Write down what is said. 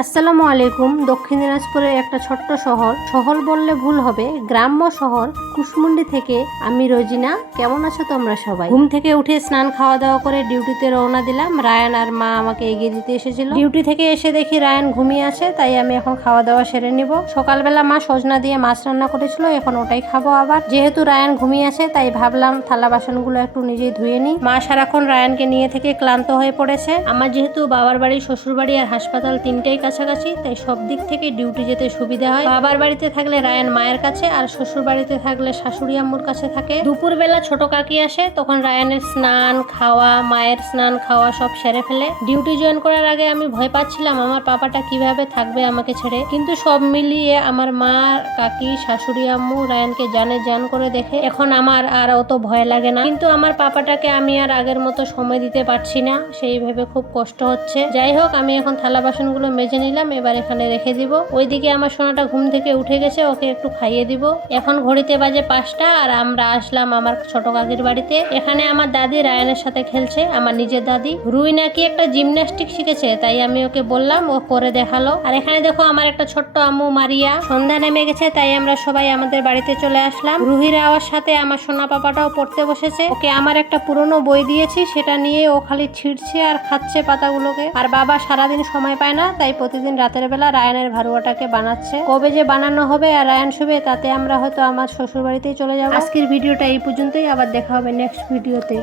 আসসালামু আলাইকুম। দক্ষিণ দিনাজপুরের একটা ছোট্ট শহর বললে ভুল হবে, গ্রাম্য শহর কুশমুন্ডি থেকে আমি রোজিনা। কেমন আছো তোমরা সবাই? ঘুম থেকে উঠে স্নান খাওয়া দাওয়া করে ডিউটিতে রওনা দিলাম। রায়ান আর মা আমাকে এগিয়ে দিতে এসেছিল। ডিউটি থেকে এসে দেখি রায়ান ঘুমিয়ে আছে, তাই আমি এখন খাওয়া দাওয়া সেরে নিব। সকালবেলা মা সজনা দিয়ে মাছ রান্না করেছিল, এখন ওটাই খাবো। আবার যেহেতু রায়ান ঘুমিয়ে আছে তাই ভাবলাম থালা বাসনগুলো একটু নিজেই ধুয়ে নিই। মা সারাক্ষণ রায়ানকে নিয়ে থেকে ক্লান্ত হয়ে পড়েছে। আমার যেহেতু বাবার বাড়ি, শ্বশুর বাড়ি আর হাসপাতাল তিনটেই কাছাকাছি, তাই সব দিক থেকে ডিউটি যেতে সুবিধা হয়। বাবার বাড়িতে থাকলে রায়ান মায়ের কাছে, আর শ্বশুর বাড়িতে থাকলে শাশুড়ি আম্মুর কাছে থাকে। দুপুর বেলা ছোট কাকি আসে, তখন রায়ানের স্নান খাওয়া, মায়ের স্নান খাওয়া সব সেরে ফেলে। ডিউটি জয়েন করার আগে আমি ভয় পাচ্ছিলাম আমার পাপাটা কিভাবে থাকবে আমাকে ছেড়ে, কিন্তু সব মিলিয়ে আমার মা, কাকি, শাশুড়ি আম্মু রায়ানকে জান করে দেখে এখন আমার আর অত ভয় লাগে না। কিন্তু আমার পাপাটাকে আমি আর আগের মতো সময় দিতে পারছি না, সেই ভেবে খুব কষ্ট হচ্ছে। যাই হোক, আমি এখন থালা বাসনগুলো মেজে নিলাম, এবার এখানে রেখে দিব। ওইদিকে আমার সোনাটা ঘুম থেকে উঠে গেছে, ওকে একটু খাইয়ে দিব। এখন ঘড়িতে বাজে 5টা, আর আমরা আসলাম আমার ছোট কাকির বাড়িতে। এখানে আমার দাদি রায়ানের সাথে খেলছে, আমার নিজের দাদি। রুই নাকি একটা জিমন্যাস্টিক শিখেছে, তাই আমি ওকে বললাম, ও করে দেখালো। আর এখানে দেখো আমার একটা ছোট্ট আম্মু মারিয়া। সন্ধ্যা নেমে গেছে, তাই আমরা সবাই আমাদের বাড়িতে চলে আসলাম। রুহির আওয়ার সাথে আমার সোনা পাপাটাও পড়তে বসেছে। ওকে আমার একটা পুরনো বই দিয়েছি, সেটা নিয়ে ও খালি ছিঁড়ছে আর খাচ্ছে পাতাগুলোকে। আর বাবা সারাদিন সময় পায় না, তাই প্রতিদিন রাতের বেলা রায়ানের ভারুয়াটাকে বানাচ্ছে। কবে যে বানানো হবে আর রায়ান শুবে, তাতে আমরা হয়তো আমার শ্বশুর বাড়িতেই চলে যাবো। আজকের ভিডিওটা এই পর্যন্তই, আবার দেখা হবে নেক্সট ভিডিওতে।